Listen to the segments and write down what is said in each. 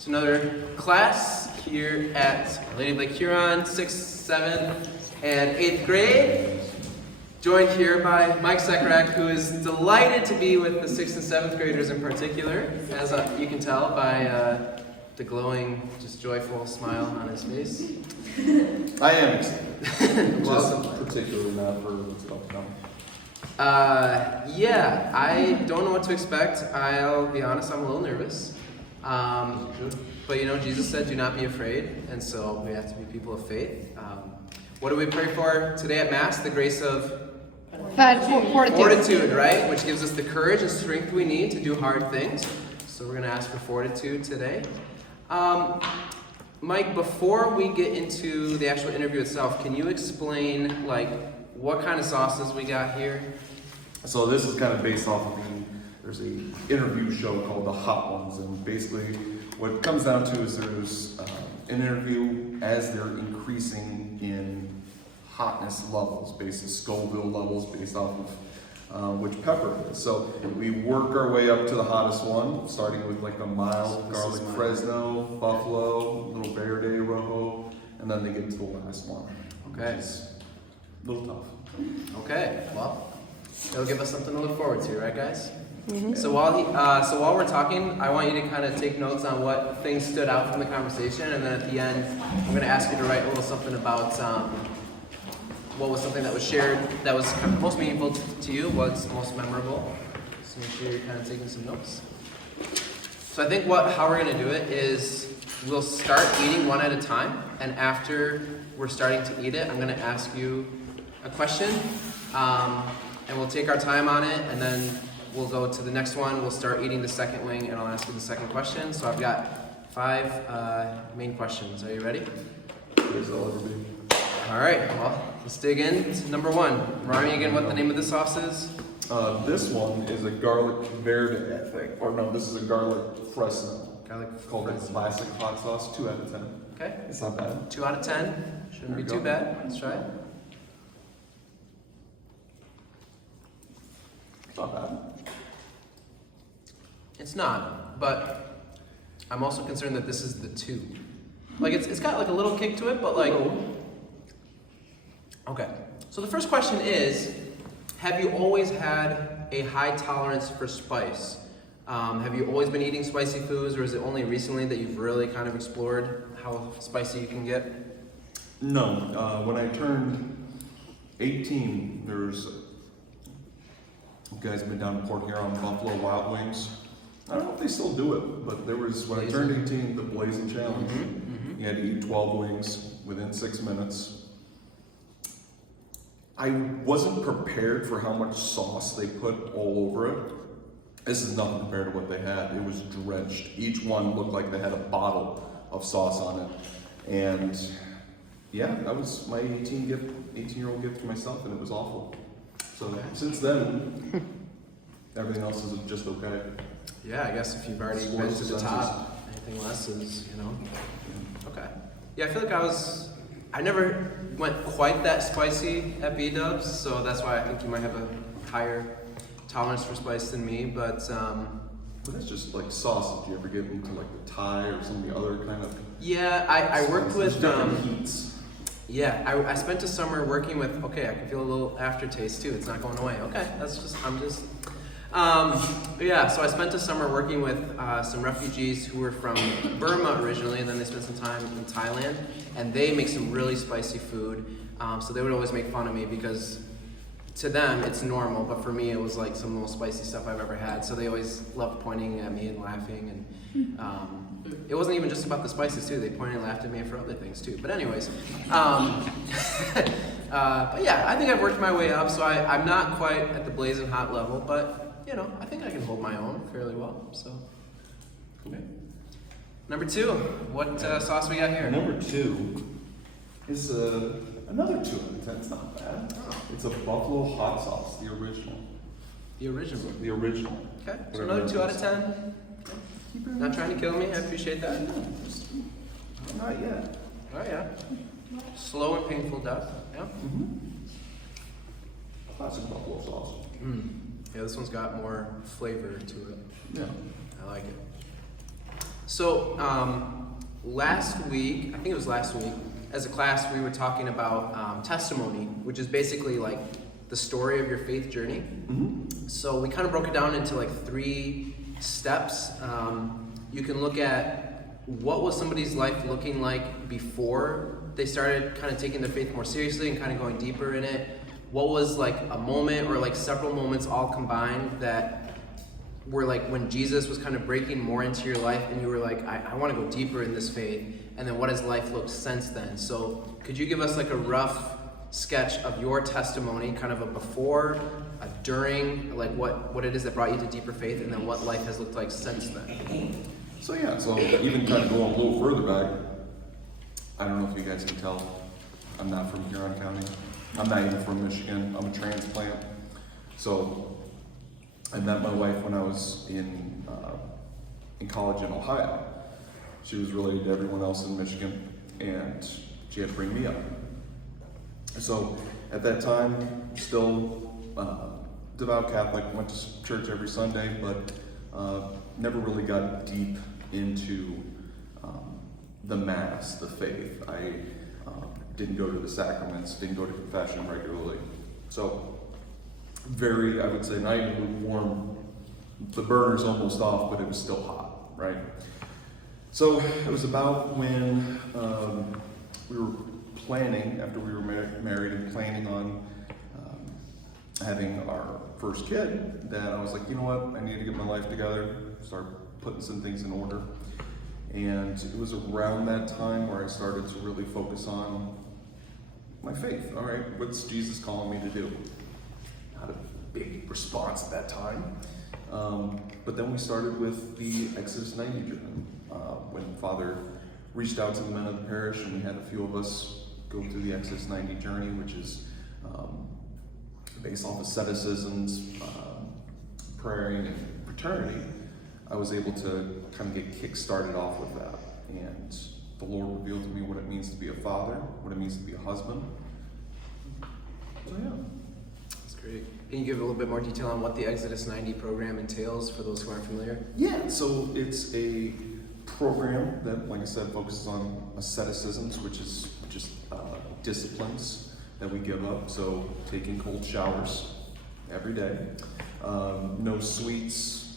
It's another class here at Lady Lake Huron, 6th, 7th, and 8th grade. Joined here by Mike Sekrak, who is delighted to be with the 6th and 7th graders in particular, as you can tell by the glowing, just joyful smile on his face. I am excited. Welcome. Just particularly not for what's about to come. Yeah, I don't know what to expect. I'll be honest, I'm a little nervous. But you know, Jesus said, do not be afraid, and so we have to be people of faith. What do we pray for today at Mass? The grace of fortitude, right? Which gives us the courage and strength we need to do hard things. So we're going to ask for fortitude today. Mike, before we get into the actual interview itself, can you explain what kind of sauces we got here? So this is kind of based off of there's a interview show called The Hot Ones, and basically what it comes down to is there's an interview as they're increasing in hotness levels, based on Scoville levels, based off of which pepper it is. So we work our way up to the hottest one, starting with like the mild garlic Fresno, buffalo, little verde rojo, and then they get to the last one. Okay. It's a little tough. Okay, well, it'll give us something to look forward to, right, guys? Mm-hmm. So while we're talking, I want you to kind of take notes on what things stood out from the conversation, and then at the end, I'm going to ask you to write a little something about what was something that was shared that was kind of most meaningful to you, what's most memorable. So make sure you're kind of taking some notes. So I think how we're going to do it is we'll start eating one at a time, and after we're starting to eat it, I'm going to ask you a question, and we'll take our time on it, and then we'll go to the next one. We'll start eating the second wing, and I'll ask you the second question. So I've got 5 main questions. Are you ready? Here's all ever be. All right, well, let's dig in to number 1. Remind me again what the name of the sauce is? This one is a garlic verde, I think. Or no, this is a garlic Fresno. Called a classic hot sauce, 2 out of 10. Okay. It's not bad. 2 out of 10. Shouldn't be too bad. Let's try it. It's not bad. It's not, but I'm also concerned that this is the 2. It's got a little kick to it, but okay. So the first question is, have you always had a high tolerance for spice? Have you always been eating spicy foods, or is it only recently that you've really kind of explored how spicy you can get? No. When I turned 18, there's you guys been down to Port Huron, Buffalo Wild Wings. I don't know if they still do it, but there was, when I turned 18, the Blazing Challenge. You had to eat 12 wings within 6 minutes. I wasn't prepared for how much sauce they put all over it. This is nothing compared to what they had. It was drenched. Each one looked like they had a bottle of sauce on it. And yeah, that was my 18-year-old gift to myself, and it was awful. So since then, everything else is just okay. Yeah, I guess if you've already been to the top, anything less is, Okay. Yeah, I feel like I never went quite that spicy at B-dubs, so that's why I think you might have a higher tolerance for spice than me, but But that's just like sauce. If you ever get into the Thai or some of the other kind of... Yeah, I worked with... heats. Yeah, I spent a summer working with, I can feel a little aftertaste too, it's not going away. Okay, yeah, so I spent a summer working with some refugees who were from Burma originally, and then they spent some time in Thailand, and they make some really spicy food. So they would always make fun of me because to them it's normal, but for me it was like some of the most spicy stuff I've ever had. So they always loved pointing at me and laughing, and it wasn't even just about the spices too. They pointed and laughed at me for other things too. But anyways, but yeah, I think I've worked my way up, so I'm not quite at the blazing hot level, but I think I can hold my own fairly well. So, okay. Number 2, what sauce we got here? Number 2 is another 2 out of 10. It's not bad. Oh. It's a buffalo hot sauce, the original. The original. The original. Okay, so another 2 out of 10. Not trying to kill me, I appreciate that. Not yet. Oh yeah. Slow and painful death. Yeah. Classic buffalo sauce. Yeah, this one's got more flavor to it. Yeah. I like it. So last week, I think it was last week, as a class, we were talking about testimony, which is basically like the story of your faith journey. So we kind of broke it down into like 3 steps. You can look at what was somebody's life looking like before they started kind of taking their faith more seriously and kind of going deeper in it. What was like a moment or like several moments all combined that were like when Jesus was kind of breaking more into your life and you were like, I want to go deeper in this faith. And then what has life looked since then? So could you give us like a rough sketch of your testimony, kind of a before, a during, like what it is that brought you to deeper faith, and then what life has looked like since then? So even kind of going a little further back, I don't know if you guys can tell, I'm not from Huron County. I'm not even from Michigan. I'm a transplant. So I met my wife when I was in college in Ohio. She was related to everyone else in Michigan, and she had to bring me up. So at that time, still devout Catholic, went to church every Sunday, but never really got deep into the Mass, the faith. I didn't go to the sacraments, didn't go to confession regularly. So very, I would say, not even lukewarm. The burner's almost off, but it was still hot, right? So it was about when we were planning, after we were married and planning on having our first kid, that I was like, you know what, I need to get my life together, start putting some things in order. And it was around that time where I started to really focus on my faith. All right, what's Jesus calling me to do? Not a big response at that time. But then we started with the Exodus 90 journey. When Father reached out to the men of the parish, and we had a few of us go through the Exodus 90 journey, which is based off asceticisms, praying, and fraternity. I was able to kind of get kick-started off with that. And the Lord revealed to me what it means to be a father, what it means to be a husband. So yeah. That's great. Can you give a little bit more detail on what the Exodus 90 program entails for those who aren't familiar? Yeah, so it's a program that, like I said, focuses on asceticisms, which is just disciplines that we give up. So taking cold showers every day, no sweets,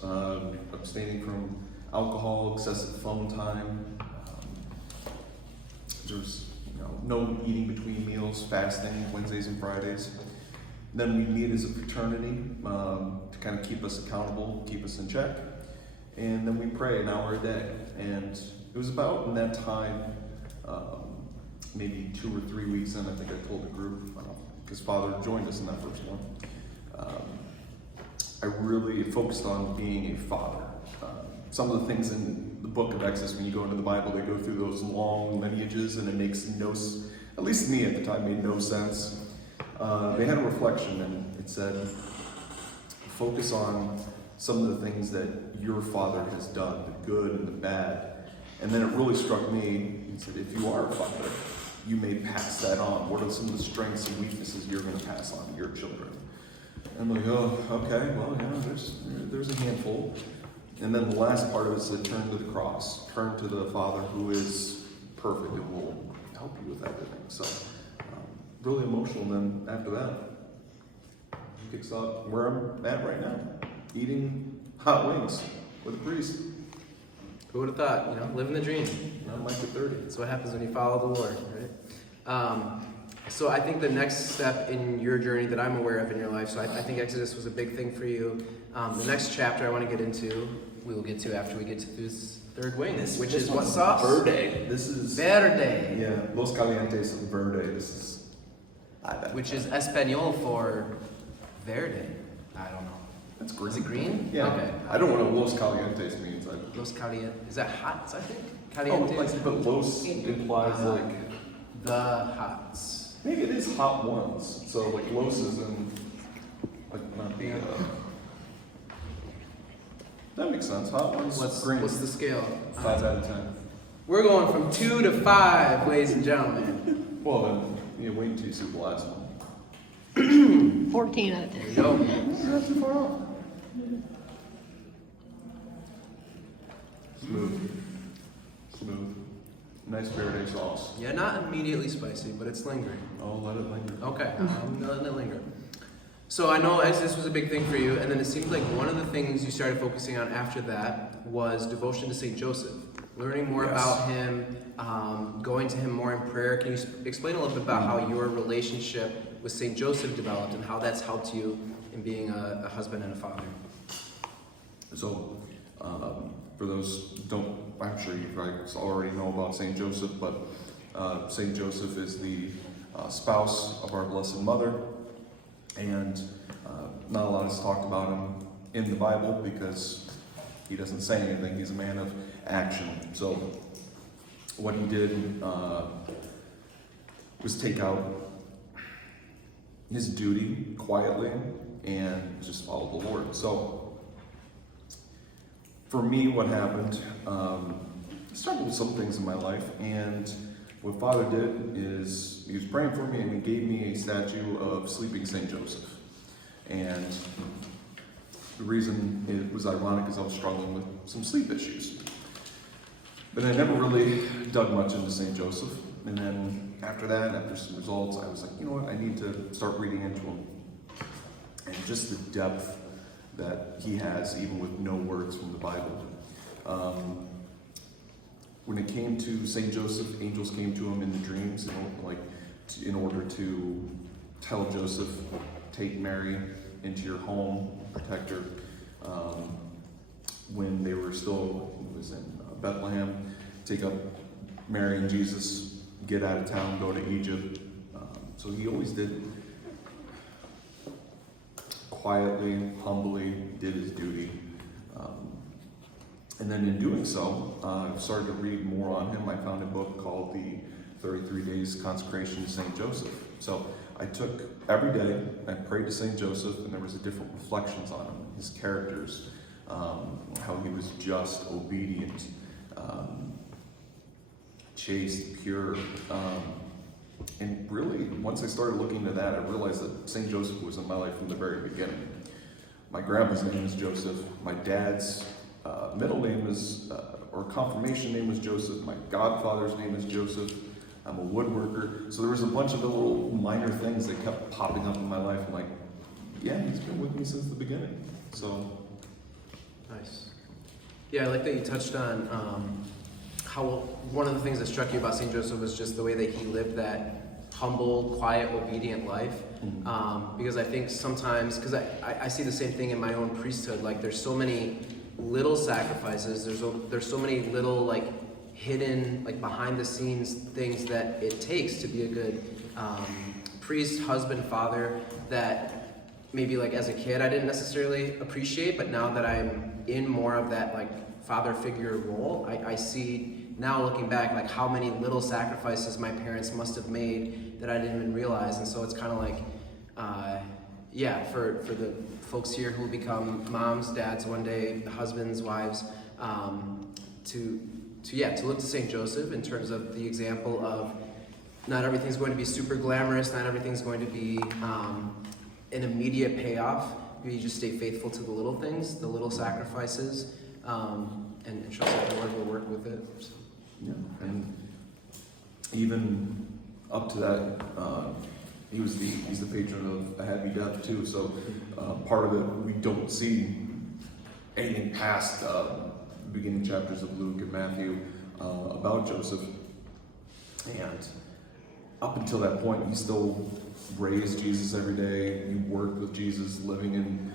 abstaining from alcohol, excessive phone time. There's no eating between meals, fasting Wednesdays and Fridays. Then we meet as a fraternity to kind of keep us accountable, keep us in check. And then we pray an hour a day. And it was about in that time, maybe 2 or 3 weeks in, I think I told the group, because Father joined us in that first one. I really focused on being a father. Some of the things in the book of Exodus, when you go into the Bible, they go through those long lineages, and it makes at least me at the time, made no sense. They had a reflection, and it said, focus on some of the things that your father has done, the good and the bad. And then it really struck me, he said, if you are a father, you may pass that on. What are some of the strengths and weaknesses you're going to pass on to your children? And I'm like, oh, okay, well, there's a handful. And then the last part of it said, turn to the cross. Turn to the Father who is perfect and will help you with everything. So, really emotional. And then after that, he picks up where I'm at right now, eating hot wings with a priest. Who would have thought, living the dream. I'm like 30. That's what happens when you follow the Lord, right? So I think the next step in your journey that I'm aware of in your life, so I think Exodus was a big thing for you. The next chapter I want to get into, we will get to after we get to this third wing, which is what sauce? Verde. This is... Verde. Yeah, Los Calientes Verde. This is... Which is Espanol for verde. I don't know. That's green. Is it green? Yeah. Okay. I don't know what Los Calientes means. Los Calientes. Is that hot, I think? Oh, Calientes? but Los implies the hots. Maybe it is hot ones. So like Los is in not the that makes sense. Hot ones. Green. What's the scale? 5 out of 10. We're going from 2 to 5, ladies and gentlemen. Well then, wait until you see the last one. 14 out of 10. There you go. You're not too far off. Smooth. Smooth. Nice verde sauce. Yeah, not immediately spicy, but it's lingering. Oh, let it linger. Okay, I'm letting it linger. So I know Exodus was a big thing for you, and then it seems like one of the things you started focusing on after that was devotion to Saint Joseph, learning more Yes. about him, going to him more in prayer. Can you explain a little bit about how your relationship with Saint Joseph developed and how that's helped you in being a husband and a father? So, for those who don't, I'm sure you guys already know about Saint Joseph, but Saint Joseph is the spouse of our Blessed Mother, and not a lot is talked about him in the Bible because he doesn't say anything. He's a man of action. So, what he did was take out his duty quietly and just follow the Lord. So, for me, what happened, I struggled with some things in my life, and what Father did is he was praying for me and he gave me a statue of sleeping Saint Joseph. And the reason it was ironic is I was struggling with some sleep issues. But I never really dug much into Saint Joseph. And then after that, after some results, I was like, you know what, I need to start reading into him. And just the depth that he has, even with no words from the Bible. When it came to Saint Joseph, angels came to him in the dreams, in order to tell Joseph, take Mary into your home, protect her. When they were still, it was in Bethlehem, take up Mary and Jesus, get out of town, go to Egypt. So he always did quietly, humbly, did his duty. And then in doing so, I started to read more on him. I found a book called The 33 Days Consecration to St. Joseph. So I took every day, I prayed to St. Joseph, and there was a different reflections on him, his characters, how he was just, obedient, chaste, pure. And really, once I started looking into that, I realized that St. Joseph was in my life from the very beginning. My grandpa's name is Joseph. My dad's middle name is, or confirmation name was Joseph. My godfather's name is Joseph. I'm a woodworker. So there was a bunch of the little minor things that kept popping up in my life. I'm like, yeah, he's been with me since the beginning. So. Nice. Yeah, I like that you touched on how one of the things that struck you about St. Joseph was just the way that he lived that humble, quiet, obedient life. Because I think sometimes, because I see the same thing in my own priesthood, like there's so many little sacrifices, there's so many little like hidden, like behind the scenes things that it takes to be a good priest, husband, father, that maybe like as a kid I didn't necessarily appreciate, but now that I'm in more of that like father figure role, I see now looking back like how many little sacrifices my parents must have made that I didn't even realize. And so it's kind of like for the folks here who become moms, dads one day, husbands, wives, to look to St. Joseph in terms of the example of not everything's going to be super glamorous, not everything's going to be an immediate payoff. You just stay faithful to the little things, the little sacrifices, and trust that the Lord will work with it. So. Yeah, and even up to that, he's the patron of a happy death too. So part of it, we don't see anything past the beginning chapters of Luke and Matthew about Joseph. And up until that point, he still raised Jesus every day. He worked with Jesus, living in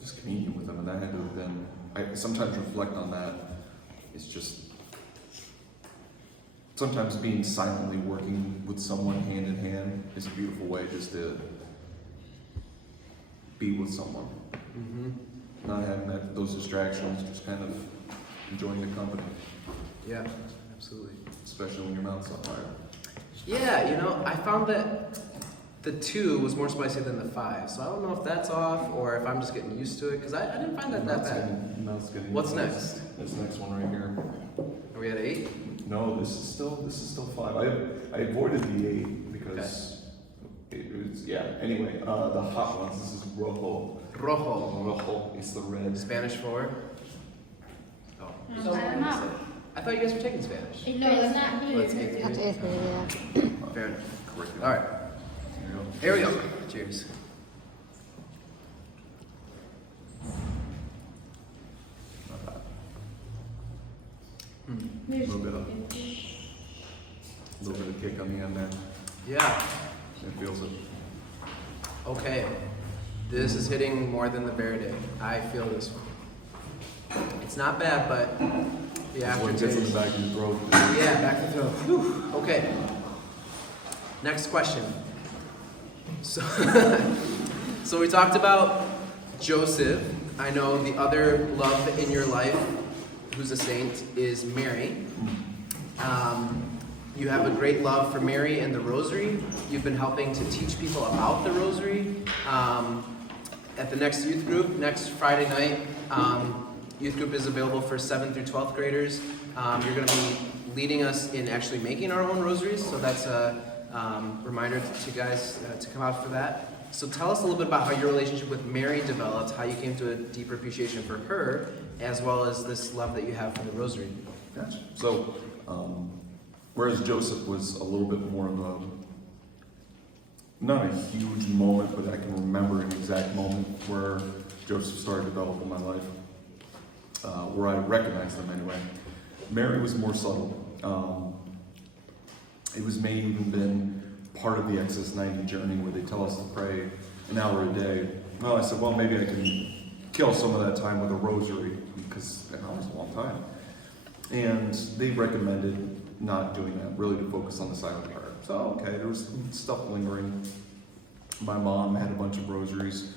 just communion with him, and that had to have been. I sometimes reflect on that. It's just sometimes being silently working with someone hand in hand is a beautiful way just to be with someone. Not having those distractions, just kind of enjoying the company. Yeah, absolutely. Especially when your mouth's on fire. Yeah, I found that the 2 was more spicy than the 5, so I don't know if that's off or if I'm just getting used to it, because I didn't find that bad. What's next? This next one right here. Are we at 8? No, this is still 5. I avoided the 8 because it was, anyway, the hot ones, this is rojo. Rojo is the red. Spanish for? So, I thought you guys were taking Spanish. No, it's not here. Oh, it's eighth That's grade. eighth grade, yeah. Fair enough. Curriculum. All right, There you go. here we go. Cheers. Not bad. Hmm. A little bit of kick on the end there. Yeah. It feels it. Okay. This is hitting more than the Verde. I feel this one. It's not bad, but the When it gets in the aftertaste. back of your throat. Yeah, back to throat. Whew. Okay. Next question. So, so we talked about Joseph. I know the other love in your life, who's a saint, is Mary. You have a great love for Mary and the Rosary. You've been helping to teach people about the Rosary. At the next youth group, next Friday night, youth group is available for 7th through 12th graders. You're going to be leading us in actually making our own rosaries, so that's a reminder to you guys to come out for that. So tell us a little bit about how your relationship with Mary developed, how you came to a deeper appreciation for her, as well as this love that you have for the Rosary. Gotcha. So, whereas Joseph was a little bit more of a, not a huge moment, but I can remember an exact moment where Joseph started developing my life, where I recognized him anyway. Mary was more subtle. It was may even been part of the Exodus 90 journey where they tell us to pray an hour a day. Well, I said, well, maybe I can kill some of that time with a rosary because an hour's a long time. And they recommended not doing that, really to focus on the silent part. So, okay, there was stuff lingering. My mom had a bunch of rosaries.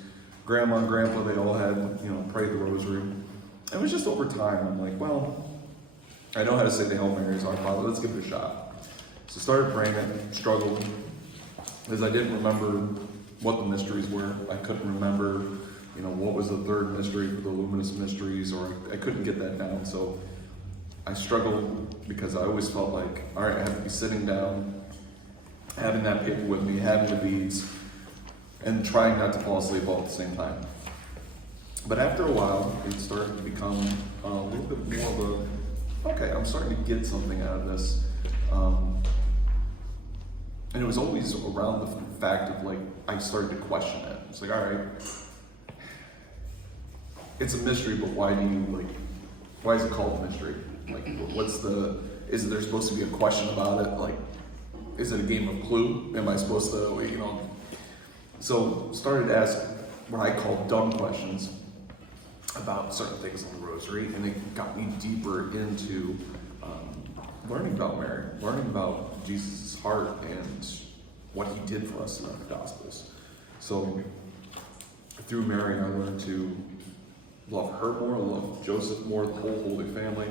Grandma and grandpa, they all had, prayed the rosary. It was just over time, I'm like, well, I know how to say the Hail Marys, Our Father, let's give it a shot. So started praying it, struggled, because I didn't remember what the mysteries were. I couldn't remember, what was the third mystery for the luminous mysteries, or I couldn't get that down. So I struggled because I always felt like, all right, I have to be sitting down, having that paper with me, having the beads, and trying not to fall asleep all at the same time. But after a while, it started to become a little bit more of a, okay, I'm starting to get something out of this. And it was always around the fact of I started to question it. It's like, all right, it's a mystery, but why is it called a mystery? Is there supposed to be a question about it? Is it a game of Clue? Am I supposed to, So started to ask what I call dumb questions about certain things in the Rosary, and it got me deeper into learning about Mary, learning about Jesus' heart and what he did for us in the Gospels. So through Mary, I learned to love her more, love Joseph more, the whole Holy Family.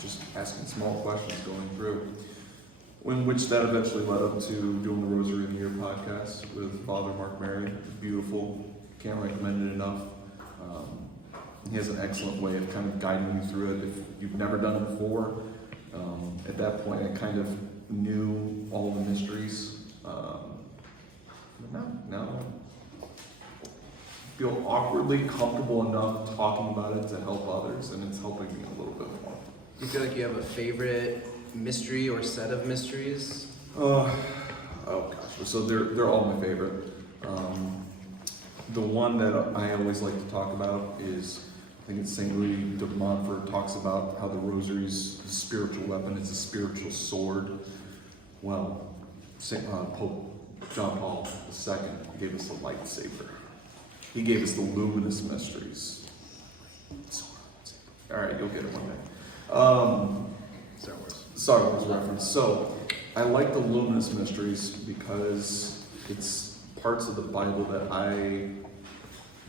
Just asking small questions going through. Which that eventually led up to doing the Rosary in the Year podcast with Father Mark Mary. Beautiful, can't recommend it enough. He has an excellent way of kind of guiding you through it. If you've never done it before, at that point I kind of knew all the mysteries. But now I feel awkwardly comfortable enough talking about it to help others, and it's helping me a little bit more. Do you feel like you have a favorite mystery or set of mysteries? Oh gosh, so they're all my favorite. The one that I always like to talk about is, I think it's St. Louis de Montfort talks about how the rosary is a spiritual weapon, it's a spiritual sword. Well, Pope John Paul II gave us a lightsaber. He gave us the luminous mysteries. All right, you'll get it one day. Star Wars reference. So, I like the luminous mysteries because it's parts of the Bible that I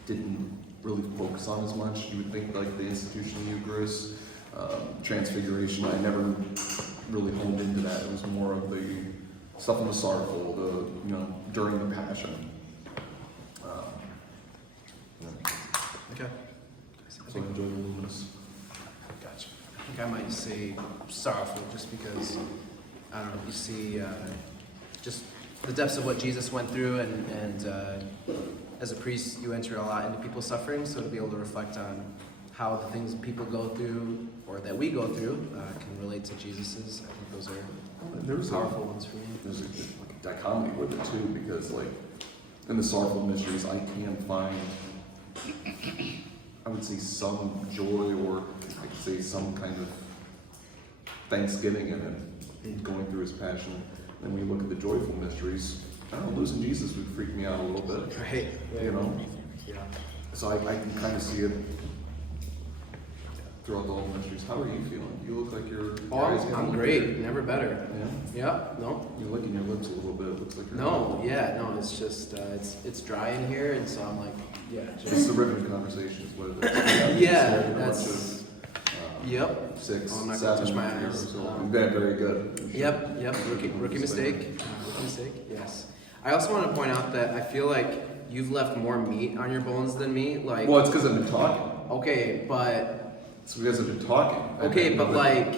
didn't really focus on as much. You would think like the institution of Eucharist, Transfiguration. I never really honed into that. It was more of the stuff in the sorrowful, during the Passion. Okay. So I enjoy the luminous. Gotcha. I think I might say sorrowful just because, I don't know, you see just the depths of what Jesus went through, and as a priest, you enter a lot into people's suffering, so to be able to reflect on how the things people go through or that we go through can relate to Jesus's. I think those are There's powerful ones for me. There's a dichotomy with it too, because like in the sorrowful mysteries, I can find, I would say, some joy, or I could say some kind of thanksgiving in it, going through his passion. Then when you look at the joyful mysteries, I don't know, losing Jesus would freak me out a little bit. Right. You know? Yeah. So I can kind of see it throughout the whole mysteries. How are you feeling? You look like your eyes getting I'm a little great. bigger. Never better. Yeah? Yeah. No. You're licking your lips a little bit. It looks like you're No. Yeah. No. It's just it's dry in here, and so I'm like, yeah. It's Just, the ribbon conversation is what it is. yeah. Staring at a bunch That's. of, Yep. 6, Oh, I'm not gonna 7 touch my years eyes. old. Very good. Yep. Yep. Rookie mistake. Rookie mistake. Yes. I also want to point out that I feel like you've left more meat on your bones than me. Like. Well, it's because I've been talking. Okay, but. It's because I've been talking. Okay, but like,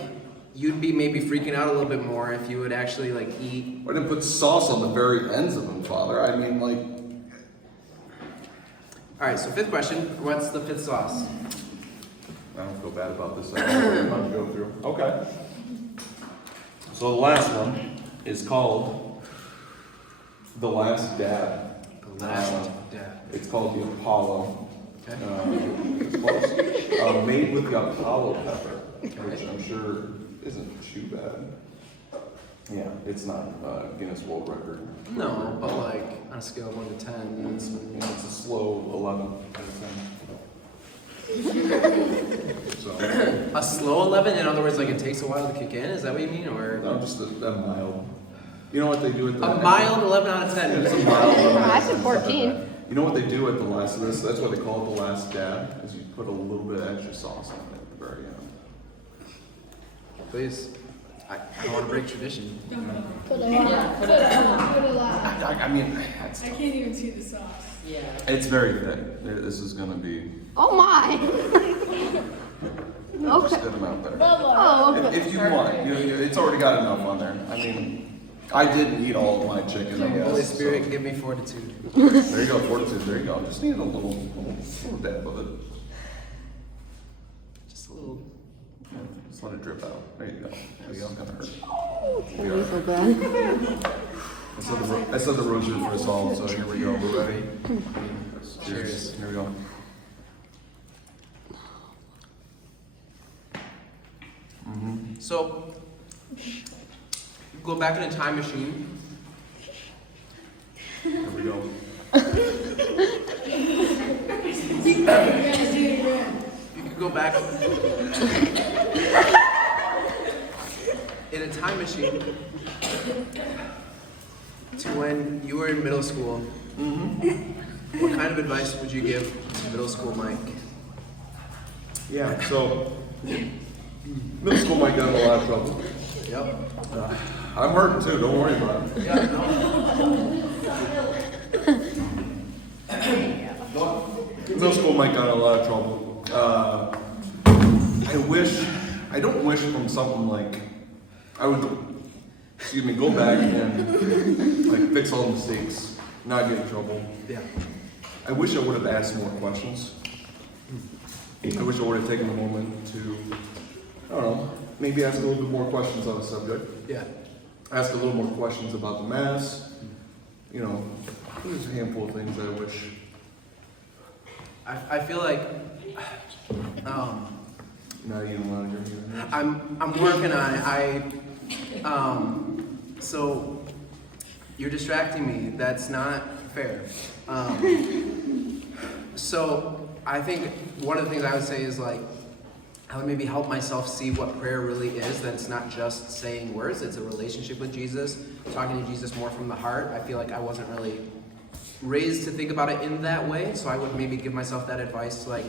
you'd be maybe freaking out a little bit more if you would actually like eat. I didn't put sauce on the very ends of them, Father. I mean, like. All right. So 5th question. What's the 5th sauce? I don't feel bad about this. I don't know what I'm about to go through. Okay. So the last one is called The Last Dab. The last dab. It's called the Apollo. Okay. It's close. Made with the Apollo pepper, which I'm sure isn't too bad. Yeah, it's not Guinness World Record. No, but like on a scale of 1 to 10, It's a slow 11 out of 10. So, a slow 11. In other words, like it takes a while to kick in. Is that what you mean, or no, just a mild. You know what they do at the a mild 11 out of 10? It's a mild 11 I out of said 10. 14. You know what they do at the last of this? That's why they call it the last dab, is you put a little bit of extra sauce on it at the very end. Please, I don't want to break tradition. Put a lot. Put a lot. I mean, I can't even see the sauce. Yeah. it's very thick. This is gonna be Oh my. just Okay. good amount there. Oh, okay. If you want, it's already got enough on there. I mean, I didn't eat all of my chicken, I guess. Holy so- Spirit, give me fortitude. There you go, fortitude. There you go. Just need a little dab of it. Just a little. Yeah, just let it drip out. There you go. This is gonna hurt. It's gonna be so bad. I said the rosary for us all, so here we go. We're ready. Cheers. Here we go. So, go back in a time machine. Here we go. You guys did it right. You could go back in a time machine to when you were in middle school. What kind of advice would you give to middle school Mike? Yeah, so middle school might get in a lot of trouble. Yep. I'm hurting too, don't worry about it. Yeah, no. Middle school might get in a lot of trouble. I don't wish from something like, I would, go back and like fix all the mistakes, not get in trouble. Yeah. I wish I would have asked more questions. I wish I would have taken a moment to, I don't know, maybe ask a little bit more questions on the subject. Yeah. Ask a little more questions about the Mass. You know, there's a handful of things I wish. I feel like Not even allowed to hear here. I'm working on it. So you're distracting me. That's not fair. So I think one of the things I would say is like I would maybe help myself see what prayer really is. That it's not just saying words. It's a relationship with Jesus, talking to Jesus more from the heart. I feel like I wasn't really raised to think about it in that way. So I would maybe give myself that advice to like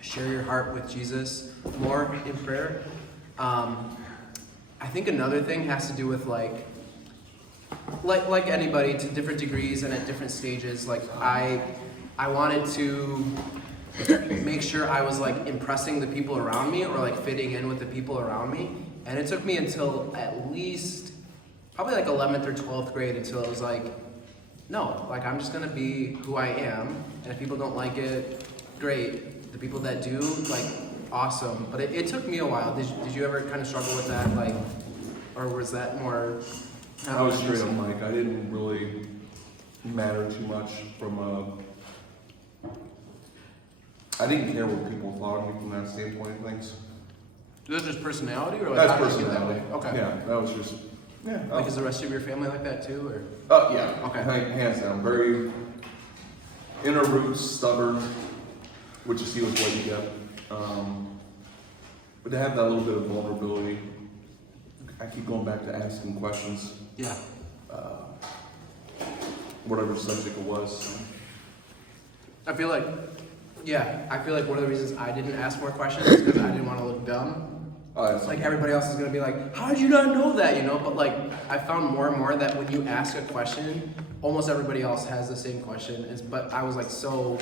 share your heart with Jesus more in prayer. I think another thing has to do with like anybody to different degrees and at different stages. Like I wanted to make sure I was like impressing the people around me or like fitting in with the people around me. And it took me until at least probably like 11th or 12th grade until it was like, no, like I'm just gonna be who I am. And if people don't like it, great. the people that do, like, awesome. But it took me a while. Did you ever kind of struggle with that, like, or was that more? I was straight on mic. I didn't really matter too much from I didn't care what people thought of me from that standpoint of things. Is that just personality, or like, That's how did you get personality. that way? Okay. Yeah, that was just, yeah. Like, is the rest of your family like that too, or? Yeah. Okay. Hands down. Very inner roots, stubborn. What you see with what you get. But to have that little bit of vulnerability, I keep going back to asking questions, Yeah. whatever subject it was. I feel like one of the reasons I didn't ask more questions is because I didn't want to look dumb. That's Like, everybody else is gonna be like, how did you not know that, you know? But like, I found more and more that when you ask a question, almost everybody else has the same question. But I was like so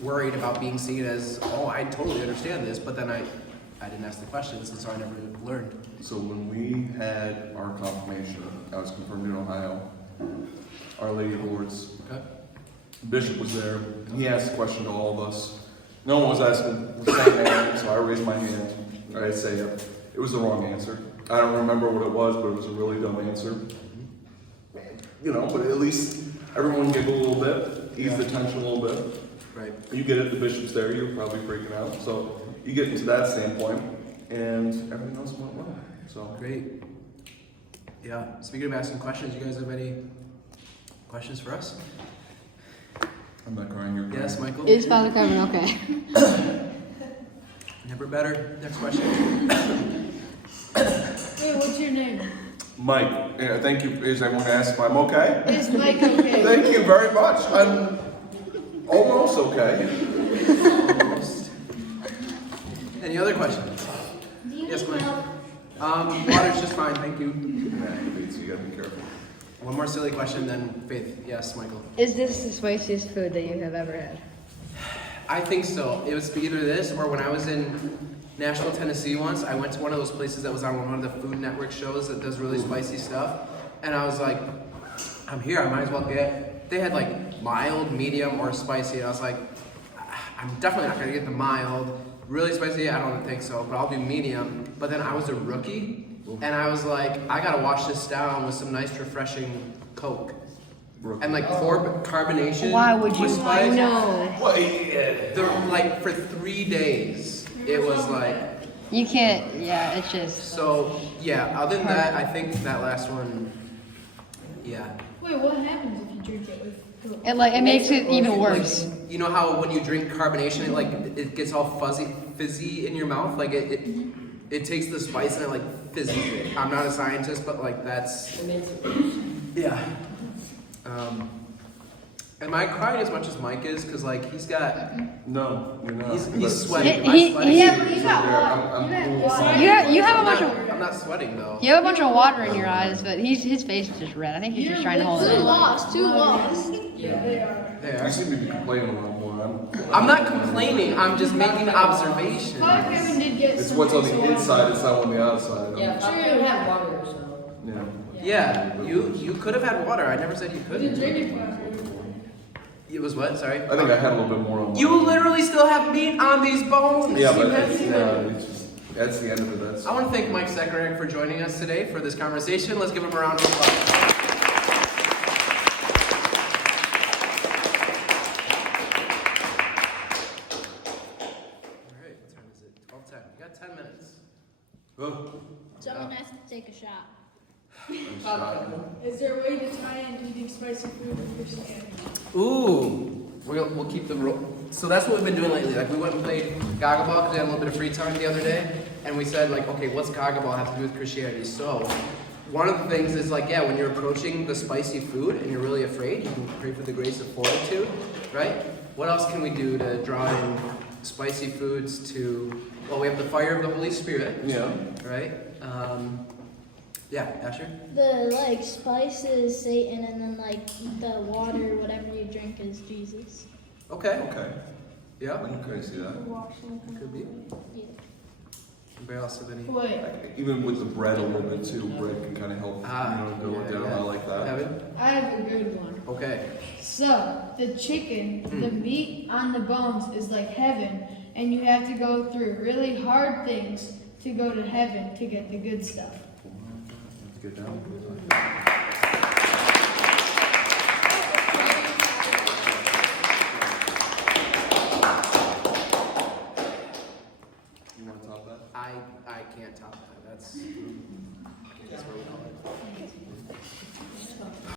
worried about being seen as, oh, I totally understand this, but then I didn't ask the questions, and so I never learned. So when we had our confirmation, I was confirmed in Ohio, Our Lady of Lourdes, Okay. Bishop was there. He asked a question to all of us. No one was asking the same answer, so I raised my hand. I say it. It was the wrong answer. I don't remember what it was, but it was a really dumb answer. You know, but at least everyone giggled a little bit, eased the tension a little bit. Right. You get it, the bishop's there, you're probably freaking out. So you get into that standpoint, and everything else went well. So Great. Yeah. Speaking of asking questions, you guys have any questions for us? I'm not crying, you're crying. Yes, Michael? Is Father Kevin okay? Never better. Next question. Hey, what's your name? Mike, yeah, thank you. Is everyone asked if I'm okay? Is Mike okay? Thank you very much. I'm almost okay. Almost. Any other questions? Yes, Mike. Water's just fine, thank you. Yeah, so you gotta be careful. One more silly question, then Faith. Yes, Michael. Is this the spiciest food that you have ever had? I think so. It was either this or when I was in Nashville, Tennessee once, I went to one of those places that was on one of the Food Network shows that does really spicy stuff. And I was like, I'm here, I might as well get. They had like mild, medium, or spicy. And I was like, I'm definitely not gonna get the mild. Really spicy, I don't think so, but I'll do medium. But then I was a rookie, and I was like, I gotta wash this down with some nice, refreshing Coke. And like pour carbonation. Why would you? with spice. No. Well, yeah. Like for 3 days, it was like. You can't. Yeah, it's just. So yeah. Other than that, I think that last one. Yeah. Wait, what happens if you drink it with Coke? It makes it even worse. Like, you know how when you drink carbonation, it gets all fizzy in your mouth. Like it takes the spice and it like fizzes it. I'm not a scientist, but like that's. Yeah. Am I crying as much as Mike is? Cause like he's got. No, you're not. He's sweating. Am I He- sweating? he- You got water. You have a bunch of. I'm not sweating though. You have a bunch of water in your eyes, but his face is just red. I think he's just trying to hold it in. Too lost. Yeah, they are. They You are. seem to be complaining a little more. I'm not complaining. I'm just making observations. Father Kevin did get It's some what's on nice the water. inside, it's not on the outside. Yeah, I don't have water, so. Yeah. Yeah, you could have had water. I never said you You didn't couldn't. drink it for It was what? Sorry. I think I had a little bit more on. You literally still have meat on these bones. Yeah, You but haven't it's, even- it's just, that's the end of it. That's. I want to thank Mike Sekerick for joining us today for this conversation. Let's give him a round of applause. All right, what time is it? 12:10. You got 10 minutes. Oh, Someone has to take a shot. I'm shocked. Is there a way to tie in eating spicy food with Christianity? Ooh, we'll keep the rule. So that's what we've been doing lately. Like we went and played Goggleball because we had a little bit of free time the other day, and we said like, okay, what's Goggleball have to do with Christianity? So one of the things is like, yeah, when you're approaching the spicy food and you're really afraid, you can pray for the grace of fortitude, right? What else can we do to draw in spicy foods to? Well, we have the fire of the Holy Spirit, Yeah. right? Yeah, Asher. The like spice is Satan, and then like the water, whatever you drink, is Jesus. Okay. Okay. Yeah, Okay, see that. could be. Yeah. Anybody else have any? Wait, Even with the bread a little bit too, bread can kind of help, go it down. I like that. Evan? I have a good one. Okay. So, the chicken, the meat on the bones is like heaven, and you have to go through really hard things to go to heaven to get the good stuff. Let's get down. You want to top that? I can't top that. That's where we call it.